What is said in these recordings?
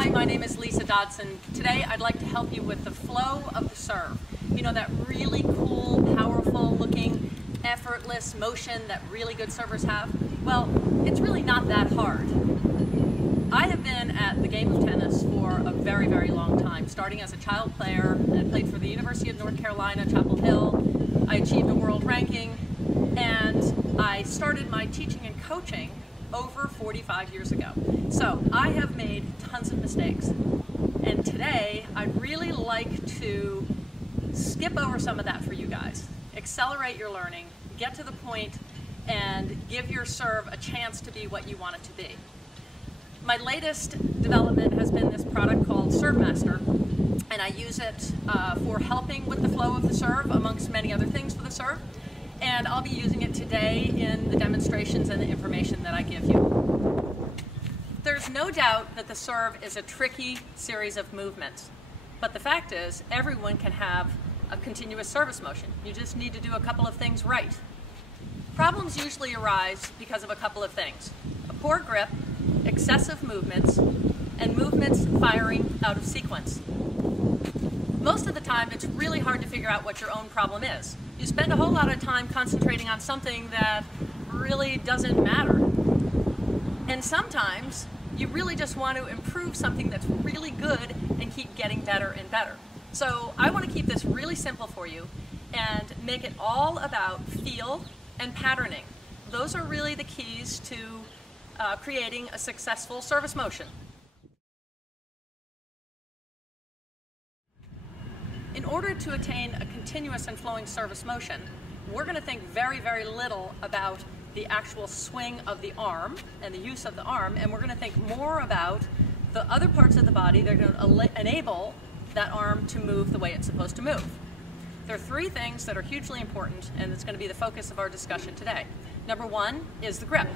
Hi, my name is Lisa Dodson. Today I'd like to help you with the flow of the serve. You know, that really cool, powerful looking, effortless motion that really good servers have? Well, it's really not that hard. I have been at the game of tennis for a very, very long time, starting as a child player. I played for the University of North Carolina, Chapel Hill. I achieved a world ranking, and I started my teaching and coaching over 45 years ago. So I have made tons of mistakes. And today, I'd really like to skip over some of that for you guys. Accelerate your learning, get to the point, and give your serve a chance to be what you want it to be. My latest development has been this product called Serve Master, and I use it for helping with the flow of the serve, amongst many other things for the serve. And I'll be using it today in the demonstrations and the information that I give you. There's no doubt that the serve is a tricky series of movements, but the fact is everyone can have a continuous service motion. You just need to do a couple of things right. Problems usually arise because of a couple of things: a poor grip, excessive movements, and movements firing out of sequence. Most of the time, it's really hard to figure out what your own problem is. You spend a whole lot of time concentrating on something that really doesn't matter. And sometimes, you really just want to improve something that's really good and keep getting better and better. So I want to keep this really simple for you and make it all about feel and patterning. Those are really the keys to creating a successful service motion. In order to attain a continuous and flowing service motion, we're going to think very, very little about the actual swing of the arm and the use of the arm, and we're going to think more about the other parts of the body that are going to enable that arm to move the way it's supposed to move. There are three things that are hugely important, and it's going to be the focus of our discussion today. Number one is the grip.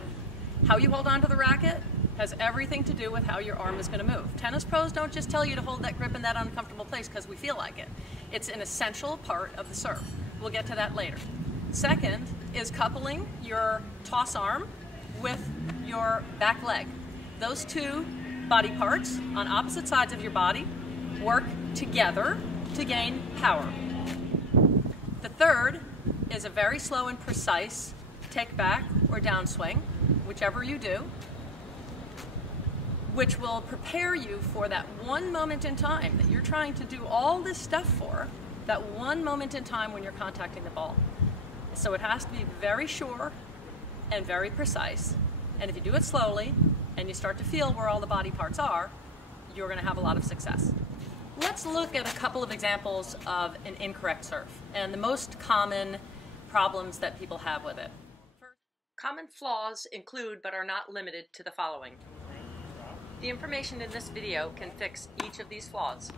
How you hold onto the racket has everything to do with how your arm is going to move. Tennis pros don't just tell you to hold that grip in that uncomfortable place because we feel like it. It's an essential part of the serve. We'll get to that later. Second is coupling your toss arm with your back leg. Those two body parts on opposite sides of your body work together to gain power. The third is a very slow and precise take back or downswing, whichever you do, which will prepare you for that one moment in time that you're trying to do all this stuff for, that one moment in time when you're contacting the ball. So it has to be very sure and very precise. And if you do it slowly and you start to feel where all the body parts are, you're going to have a lot of success. Let's look at a couple of examples of an incorrect serve and the most common problems that people have with it. First, common flaws include but are not limited to the following. The information in this video can fix each of these flaws.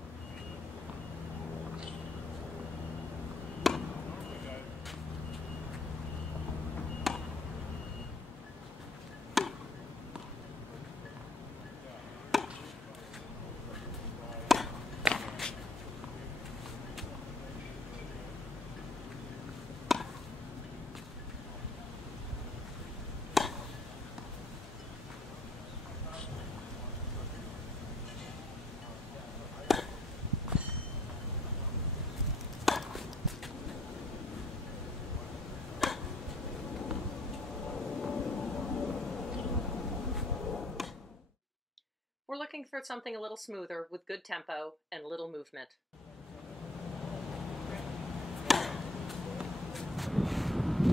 We're looking for something a little smoother with good tempo and little movement.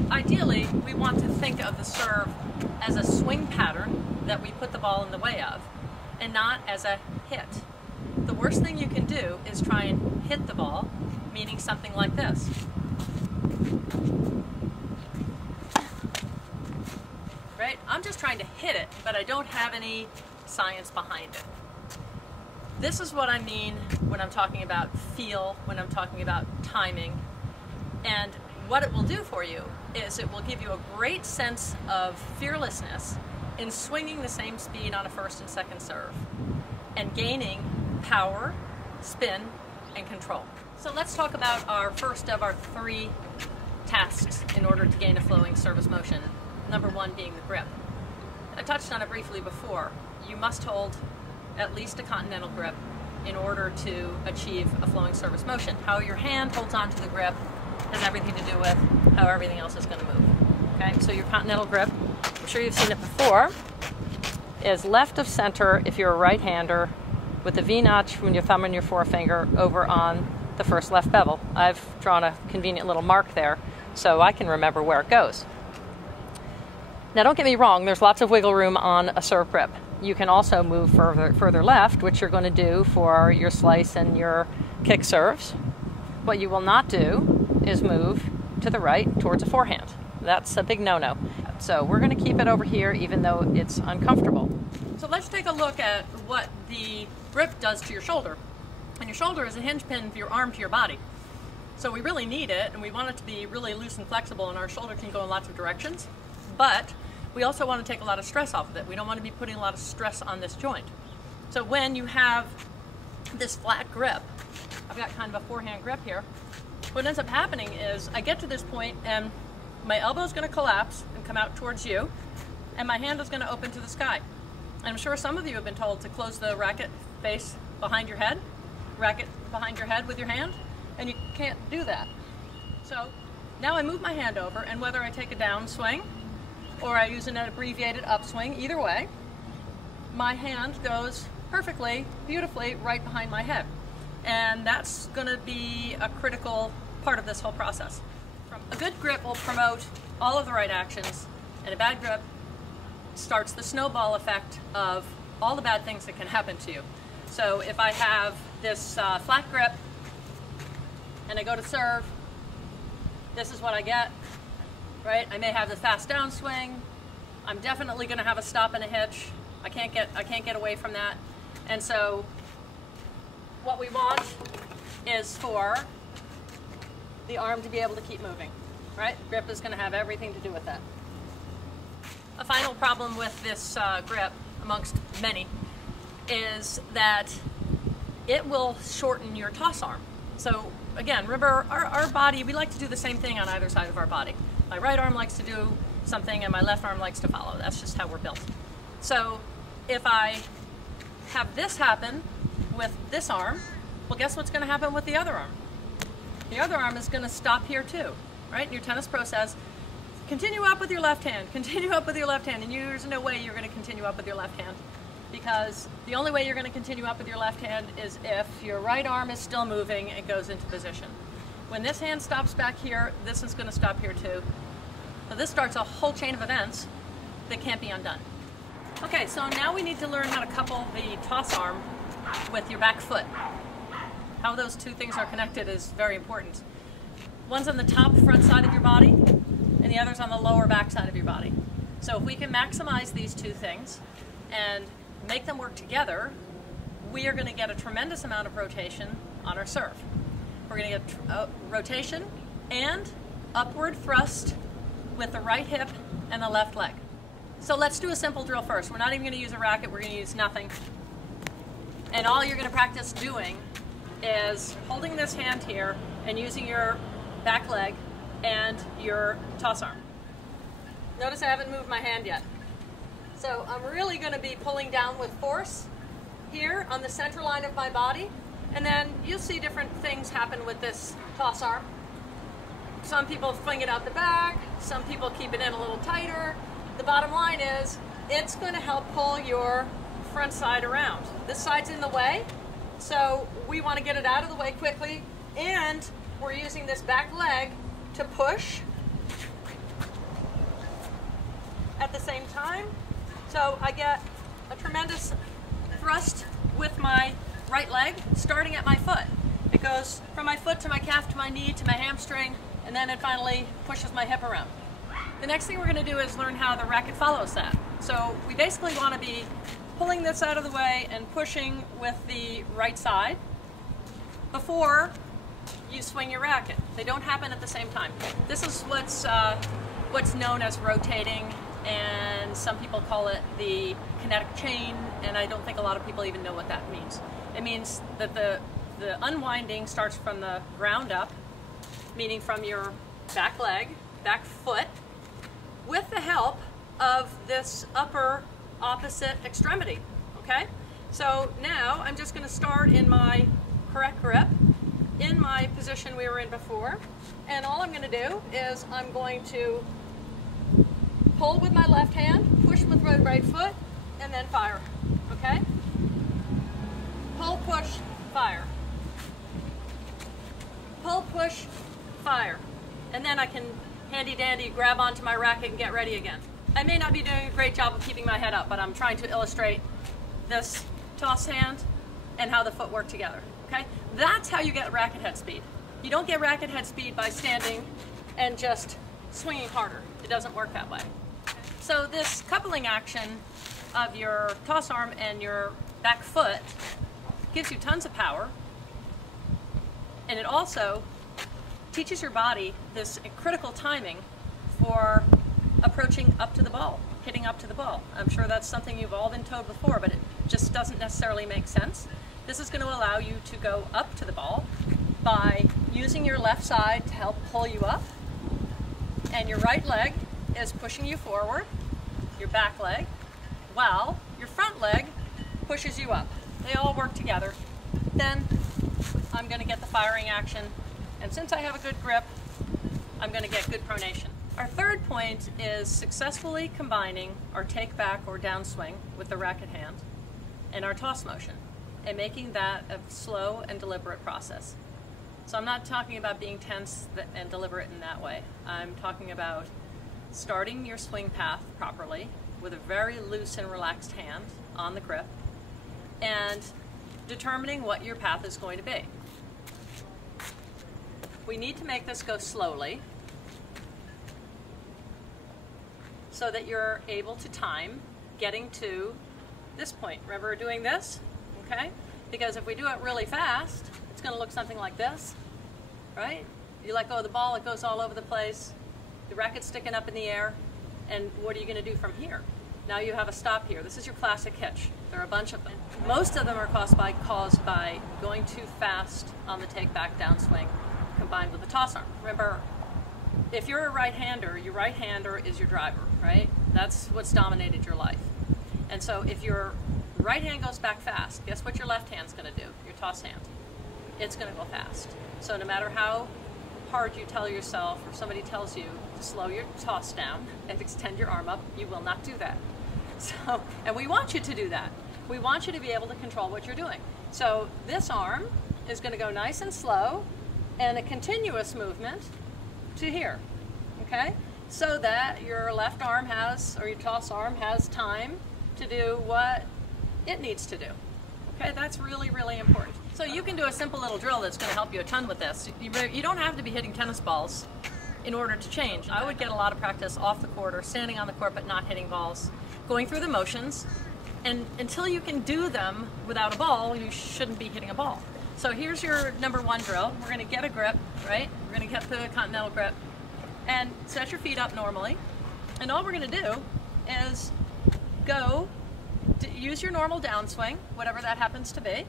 Ideally, we want to think of the serve as a swing pattern that we put the ball in the way of, and not as a hit. The worst thing you can do is try and hit the ball, meaning something like this. Right? I'm just trying to hit it, but I don't have any science behind it. This is what I mean when I'm talking about feel, when I'm talking about timing. And what it will do for you is it will give you a great sense of fearlessness in swinging the same speed on a first and second serve and gaining power, spin, and control. So let's talk about our first of our three tasks in order to gain a flowing service motion. Number one being the grip. I touched on it briefly before. You must hold at least a continental grip in order to achieve a flowing surface motion. How your hand holds onto the grip has everything to do with how everything else is going to move. Okay, so your continental grip, I'm sure you've seen it before, is left of center if you're a right-hander, with the V-notch from your thumb and your forefinger over on the first left bevel. I've drawn a convenient little mark there so I can remember where it goes. Now don't get me wrong, there's lots of wiggle room on a serve grip. You can also move further left, which you're going to do for your slice and your kick serves. What you will not do is move to the right towards a forehand. That's a big no-no. So we're going to keep it over here even though it's uncomfortable. So let's take a look at what the grip does to your shoulder. And your shoulder is a hinge pin for your arm to your body. So we really need it, and we want it to be really loose and flexible, and our shoulder can go in lots of directions. But we also want to take a lot of stress off of it. We don't want to be putting a lot of stress on this joint. So when you have this flat grip, I've got kind of a forehand grip here, what ends up happening is I get to this point and my elbow is going to collapse and come out towards you, and my hand is going to open to the sky. And I'm sure some of you have been told to close the racket face behind your head, racket behind your head with your hand, and you can't do that. So now I move my hand over, and whether I take a down swing or I use an abbreviated upswing, either way, my hand goes perfectly, beautifully right behind my head. And that's going to be a critical part of this whole process. A good grip will promote all of the right actions, and a bad grip starts the snowball effect of all the bad things that can happen to you. So if I have this flat grip and I go to serve, this is what I get, right? I may have the fast downswing. I'm definitely going to have a stop and a hitch. I can't get away from that. And so what we want is for the arm to be able to keep moving, right? Grip is going to have everything to do with that. A final problem with this grip, amongst many, is that it will shorten your toss arm. So again, remember, our body, we like to do the same thing on either side of our body. My right arm likes to do something and my left arm likes to follow. That's just how we're built. So if I have this happen with this arm, well, guess what's going to happen with the other arm? The other arm is going to stop here too, right? Your tennis pro says, continue up with your left hand, continue up with your left hand, and there's no way you're going to continue up with your left hand, because the only way you're going to continue up with your left hand is if your right arm is still moving and goes into position. When this hand stops back here, this is going to stop here too. So this starts a whole chain of events that can't be undone. Okay, so now we need to learn how to couple the toss arm with your back foot. How those two things are connected is very important. One's on the top front side of your body, and the other's on the lower back side of your body. So if we can maximize these two things and make them work together, we are going to get a tremendous amount of rotation on our serve. We're going to get rotation and upward thrust with the right hip and the left leg. So let's do a simple drill first. We're not even going to use a racket, we're going to use nothing. And all you're going to practice doing is holding this hand here and using your back leg and your toss arm. Notice I haven't moved my hand yet. So I'm really going to be pulling down with force here on the center line of my body, and then you'll see different things happen with this toss arm. Some people fling it out the back, some people keep it in a little tighter. The bottom line is it's going to help pull your front side around. This side's in the way, so we want to get it out of the way quickly, and we're using this back leg to push at the same time. So I get a tremendous thrust with my right leg starting at my foot. It goes from my foot to my calf to my knee to my hamstring, and then it finally pushes my hip around. The next thing we're going to do is learn how the racket follows that. So we basically want to be pulling this out of the way and pushing with the right side before you swing your racket. They don't happen at the same time. This is what's known as rotating, and some people call it the kinetic chain, and I don't think a lot of people even know what that means. It means that the unwinding starts from the ground up, meaning from your back leg, back foot, with the help of this upper opposite extremity, okay? So now I'm just going to start in my correct grip, in my position we were in before, and all I'm going to do is I'm going to hold with my left hand, push with my right foot, and then fire, okay? Pull, push, fire. Pull, push, fire. And then I can handy dandy grab onto my racket and get ready again. I may not be doing a great job of keeping my head up, but I'm trying to illustrate this toss hand and how the foot work together, okay? That's how you get racket head speed. You don't get racket head speed by standing and just swinging harder. It doesn't work that way. So this coupling action of your toss arm and your back foot gives you tons of power, and it also teaches your body this critical timing for approaching up to the ball, hitting up to the ball. I'm sure that's something you've all been told before, but it just doesn't necessarily make sense. This is going to allow you to go up to the ball by using your left side to help pull you up, and your right leg is pushing you forward, your back leg, while your front leg pushes you up. They all work together. Then I'm going to get the firing action, and since I have a good grip, I'm going to get good pronation. Our third point is successfully combining our take back or downswing with the racket hand and our toss motion, and making that a slow and deliberate process. So I'm not talking about being tense and deliberate in that way. I'm talking about starting your swing path properly with a very loose and relaxed hand on the grip, and determining what your path is going to be. We need to make this go slowly so that you're able to time getting to this point. Remember, we're doing this, okay? Because if we do it really fast, it's going to look something like this, right? You let go of the ball, it goes all over the place, the racket's sticking up in the air, and what are you going to do from here? Now you have a stop here. This is your classic hitch. There are a bunch of them. Most of them are caused by going too fast on the take back downswing combined with the toss arm. Remember, if you're a right-hander, your right hander is your driver, right? That's what's dominated your life. And so if your right hand goes back fast, guess what your left hand's going to do, your toss hand? It's going to go fast. So no matter how hard you tell yourself or somebody tells you to slow your toss down and extend your arm up, you will not do that. So, and we want you to do that. We want you to be able to control what you're doing. So this arm is going to go nice and slow and a continuous movement to here, okay? So that your left arm has, or your toss arm has time to do what it needs to do. Okay, that's really, really important. So you can do a simple little drill that's going to help you a ton with this. You don't have to be hitting tennis balls in order to change. I would get a lot of practice off the court or standing on the court but not hitting balls, going through the motions, and until you can do them without a ball, you shouldn't be hitting a ball. So here's your number one drill. We're going to get a grip, right? We're going to get the continental grip and set your feet up normally. And all we're going to do is go use your normal downswing, whatever that happens to be,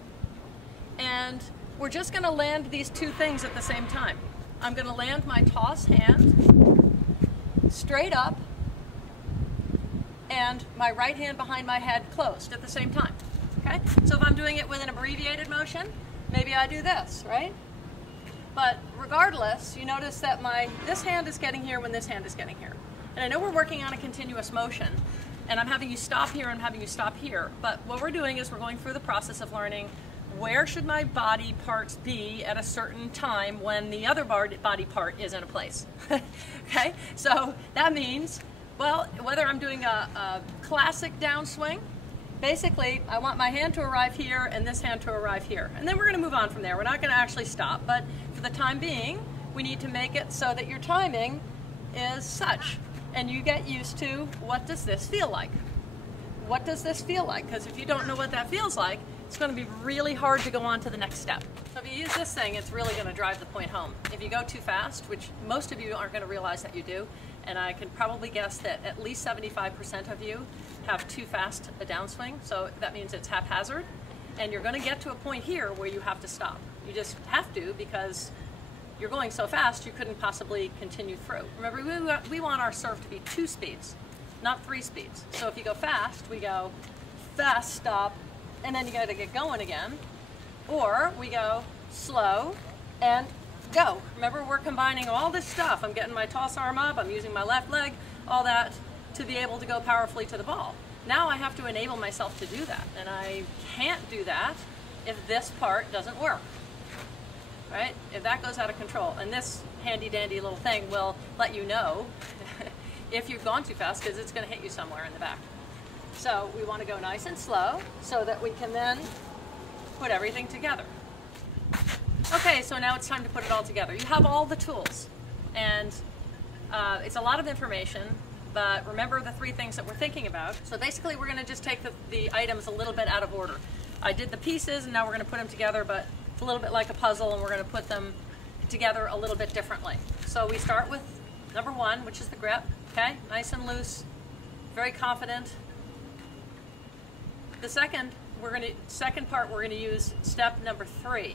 and we're just going to land these two things at the same time. I'm going to land my toss hand straight up and my right hand behind my head closed at the same time. Okay? So if I'm doing it with an abbreviated motion, maybe I do this, right? But regardless, you notice that this hand is getting here when this hand is getting here. And I know we're working on a continuous motion, and I'm having you stop here and I'm having you stop here, but what we're doing is we're going through the process of learning where should my body parts be at a certain time when the other body part is in a place. Okay? So that means, well, whether I'm doing a classic downswing, basically I want my hand to arrive here and this hand to arrive here. And then we're going to move on from there. We're not going to actually stop, but for the time being, we need to make it so that your timing is such. And you get used to, what does this feel like? What does this feel like? Because if you don't know what that feels like, it's going to be really hard to go on to the next step. So if you use this thing, it's really going to drive the point home. If you go too fast, which most of you aren't going to realize that you do, and I can probably guess that at least 75% of you have too fast a downswing, so that means it's haphazard, and you're going to get to a point here where you have to stop. You just have to, because you're going so fast you couldn't possibly continue through. Remember, we want our serve to be 2 speeds, not 3 speeds. So if you go fast, we go fast, stop, and then you got to get going again. Or we go slow and go. Remember, we're combining all this stuff. I'm getting my toss arm up, I'm using my left leg, all that to be able to go powerfully to the ball. Now I have to enable myself to do that, and I can't do that if this part doesn't work, right? If that goes out of control. And this handy dandy little thing will let you know if you've gone too fast, because it's going to hit you somewhere in the back. So we want to go nice and slow so that we can then put everything together. Okay, so now it's time to put it all together. You have all the tools, and it's a lot of information, but remember the three things that we're thinking about. So basically we're going to just take the items a little bit out of order. I did the pieces, and now we're going to put them together, but it's a little bit like a puzzle, and we're going to put them together a little bit differently. So we start with number one, which is the grip. Okay, nice and loose, very confident. The second part we're going to use step number 3.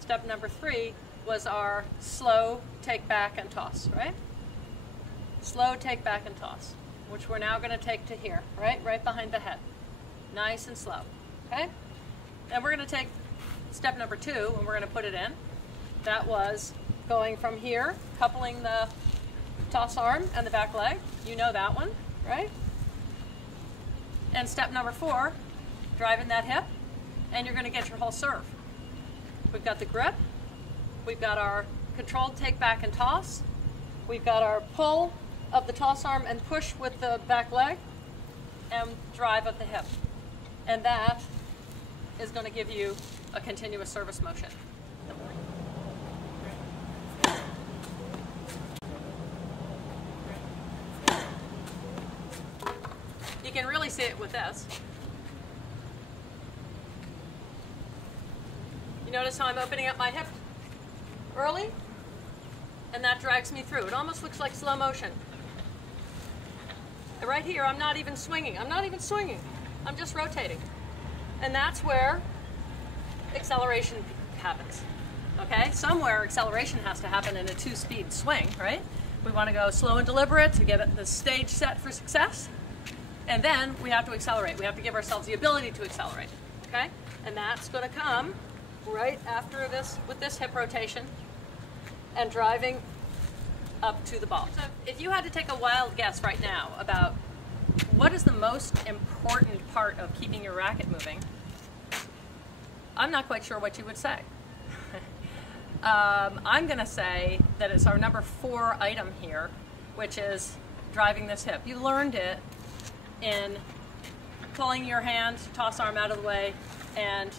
Step number 3 was our slow take back and toss, right? Slow take back and toss, which we're now going to take to here, right behind the head. Nice and slow, okay? Then we're going to take step number 2 and we're going to put it in. That was going from here, coupling the toss arm and the back leg. You know that one, right? And step number 4, driving that hip, and you're going to get your whole serve. We've got the grip, we've got our controlled take back and toss, we've got our pull of the toss arm and push with the back leg, and drive of the hip. And that is going to give you a continuous service motion. You can really see it with this. You notice how I'm opening up my hip early? And that drags me through. It almost looks like slow motion. And right here, I'm not even swinging. I'm just rotating. And that's where acceleration happens. Okay? Somewhere acceleration has to happen in a 2-speed swing, right? We want to go slow and deliberate to get the stage set for success. And then we have to accelerate. We have to give ourselves the ability to accelerate. Okay? And that's going to come right after this with this hip rotation and driving up to the ball. So if you had to take a wild guess right now about what is the most important part of keeping your racket moving, I'm not quite sure what you would say. I'm going to say that it's our number 4 item here, which is driving this hip. You learned it in pulling your hand, toss arm out of the way, and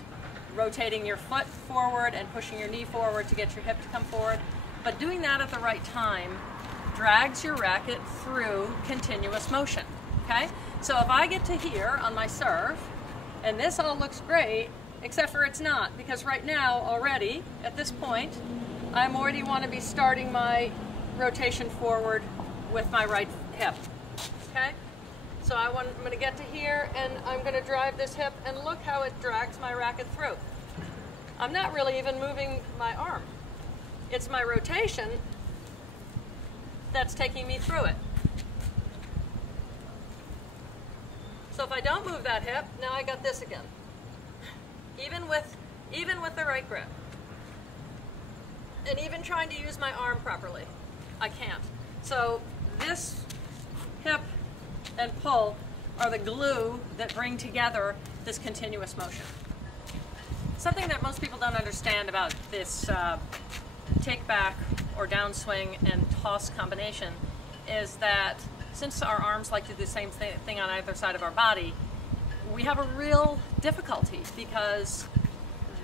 rotating your foot forward and pushing your knee forward to get your hip to come forward. But doing that at the right time drags your racket through continuous motion, okay? So if I get to here on my serve, and this all looks great, except for it's not, because right now already, at this point, I already want to be starting my rotation forward with my right hip, okay? So I'm going to get to here, and I'm going to drive this hip, and look how it drags my racket through. I'm not really even moving my arm. It's my rotation that's taking me through it. So if I don't move that hip, now I got this again. Even with the right grip. And even trying to use my arm properly, I can't. So this hip and pull are the glue that bring together this continuous motion. Something that most people don't understand about this take back or downswing and toss combination is that since our arms like to do the same thing on either side of our body, we have a real difficulty because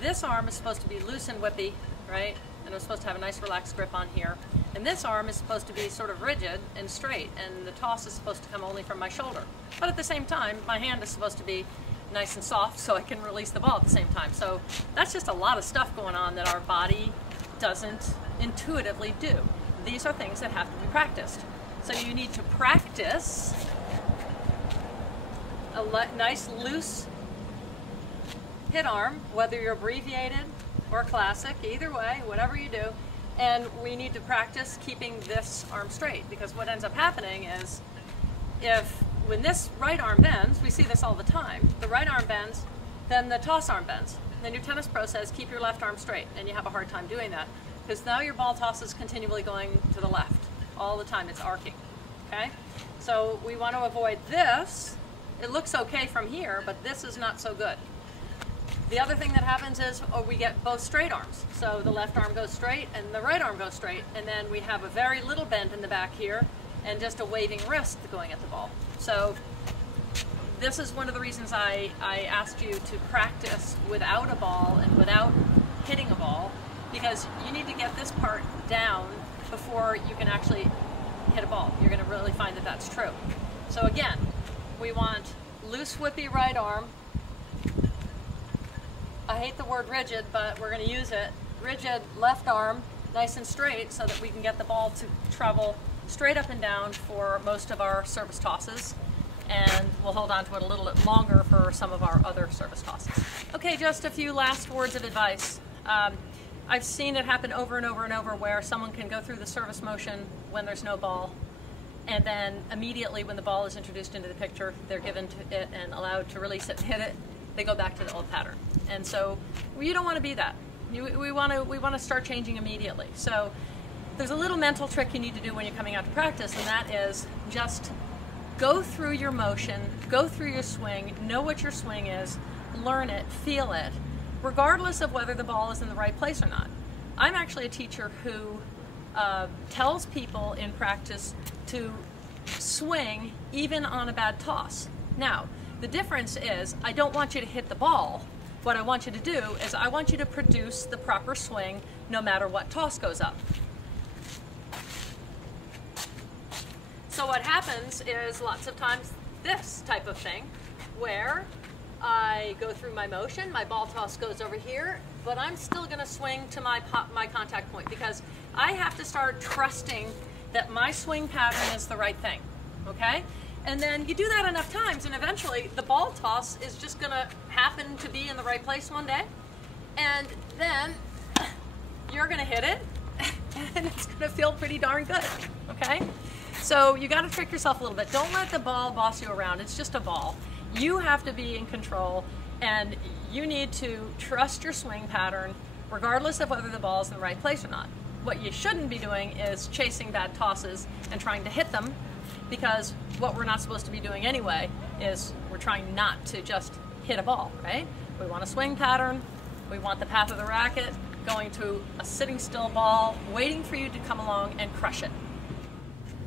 this arm is supposed to be loose and whippy, right? And it's supposed to have a nice relaxed grip on here. And this arm is supposed to be sort of rigid and straight, and the toss is supposed to come only from my shoulder. But at the same time, my hand is supposed to be nice and soft so I can release the ball at the same time. So that's just a lot of stuff going on that our body doesn't intuitively do. These are things that have to be practiced. So you need to practice a nice loose hit arm, whether you're abbreviated or classic, either way, whatever you do. And we need to practice keeping this arm straight, because what ends up happening is when this right arm bends, we see this all the time, the right arm bends, then the toss arm bends. Then your tennis pro says keep your left arm straight, and you have a hard time doing that because now your ball toss is continually going to the left all the time. It's arcing. Okay, so we want to avoid this. It looks okay from here, but this is not so good. The other thing that happens is we get both straight arms. So the left arm goes straight and the right arm goes straight, and then we have a very little bend in the back here and just a waving wrist going at the ball. So this is one of the reasons I asked you to practice without a ball and without hitting a ball, because you need to get this part down before you can actually hit a ball. You're going to really find that that's true. So again, we want loose, whippy right arm. I hate the word rigid, but we're going to use it. Rigid left arm, nice and straight, so that we can get the ball to travel straight up and down for most of our service tosses. And we'll hold on to it a little bit longer for some of our other service tosses. Okay, just a few last words of advice. I've seen it happen over and over and over where someone can go through the service motion when there's no ball, and then immediately when the ball is introduced into the picture, they're given to it and allowed to release it and hit it. They go back to the old pattern. And so you don't want to be that. We want to start changing immediately. So there's a little mental trick you need to do when you're coming out to practice, and that is just go through your motion, go through your swing, know what your swing is, learn it, feel it, regardless of whether the ball is in the right place or not. I'm actually a teacher who tells people in practice to swing even on a bad toss. Now, the difference is I don't want you to hit the ball. What I want you to do is I want you to produce the proper swing no matter what toss goes up. So what happens is lots of times this type of thing where I go through my motion, my ball toss goes over here, but I'm still going to swing to my contact point because I have to start trusting that my swing pattern is the right thing, okay? And then you do that enough times and eventually the ball toss is just going to happen to be in the right place one day, and then you're going to hit it and it's going to feel pretty darn good, okay? So you got to trick yourself a little bit. Don't let the ball boss you around. It's just a ball. You have to be in control, and you need to trust your swing pattern regardless of whether the ball is in the right place or not. What you shouldn't be doing is chasing bad tosses and trying to hit them, because what we're not supposed to be doing anyway is we're trying not to just hit a ball, right? We want a swing pattern. We want the path of the racket going to a sitting still ball, waiting for you to come along and crush it.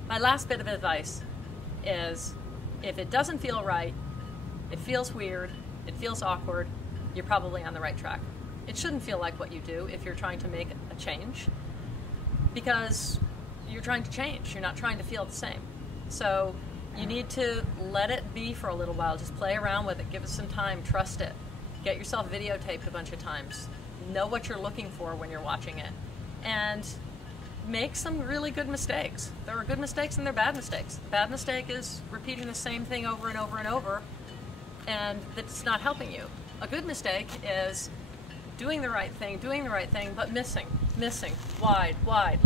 My last bit of advice is if it doesn't feel right, it feels weird, it feels awkward, you're probably on the right track. It shouldn't feel like what you do if you're trying to make a change, because you're trying to change, you're not trying to feel the same. So you need to let it be for a little while, just play around with it, give it some time, trust it. Get yourself videotaped a bunch of times. Know what you're looking for when you're watching it. And make some really good mistakes. There are good mistakes and there are bad mistakes. The bad mistake is repeating the same thing over and over and over, and that's not helping you. A good mistake is doing the right thing, but missing, wide,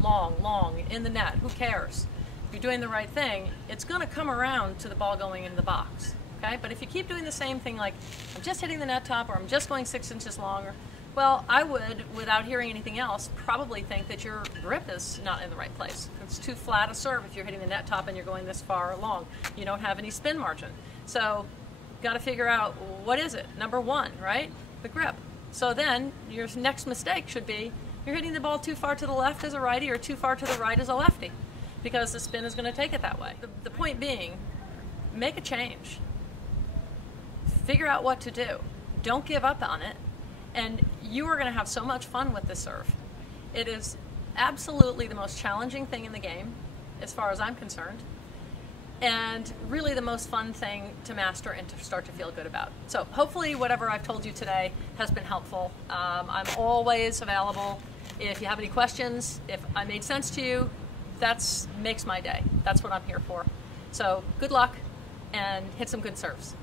long, in the net, who cares? If you're doing the right thing, it's gonna come around to the ball going in the box, okay? But if you keep doing the same thing, like I'm just hitting the net top, or I'm just going 6 inches longer, well, I would, without hearing anything else, probably think that your grip is not in the right place. It's too flat a serve if you're hitting the net top and you're going this far along. You don't have any spin margin. So you've got to figure out, what is it? Number one, right? The grip. So then your next mistake should be you're hitting the ball too far to the left as a righty or too far to the right as a lefty, because the spin is going to take it that way. The point being, make a change. Figure out what to do. Don't give up on it. And you are going to have so much fun with this serve. It is absolutely the most challenging thing in the game, as far as I'm concerned, and really the most fun thing to master and to start to feel good about. So hopefully whatever I've told you today has been helpful. I'm always available. If you have any questions, if I made sense to you, that makes my day. That's what I'm here for. So good luck and hit some good serves.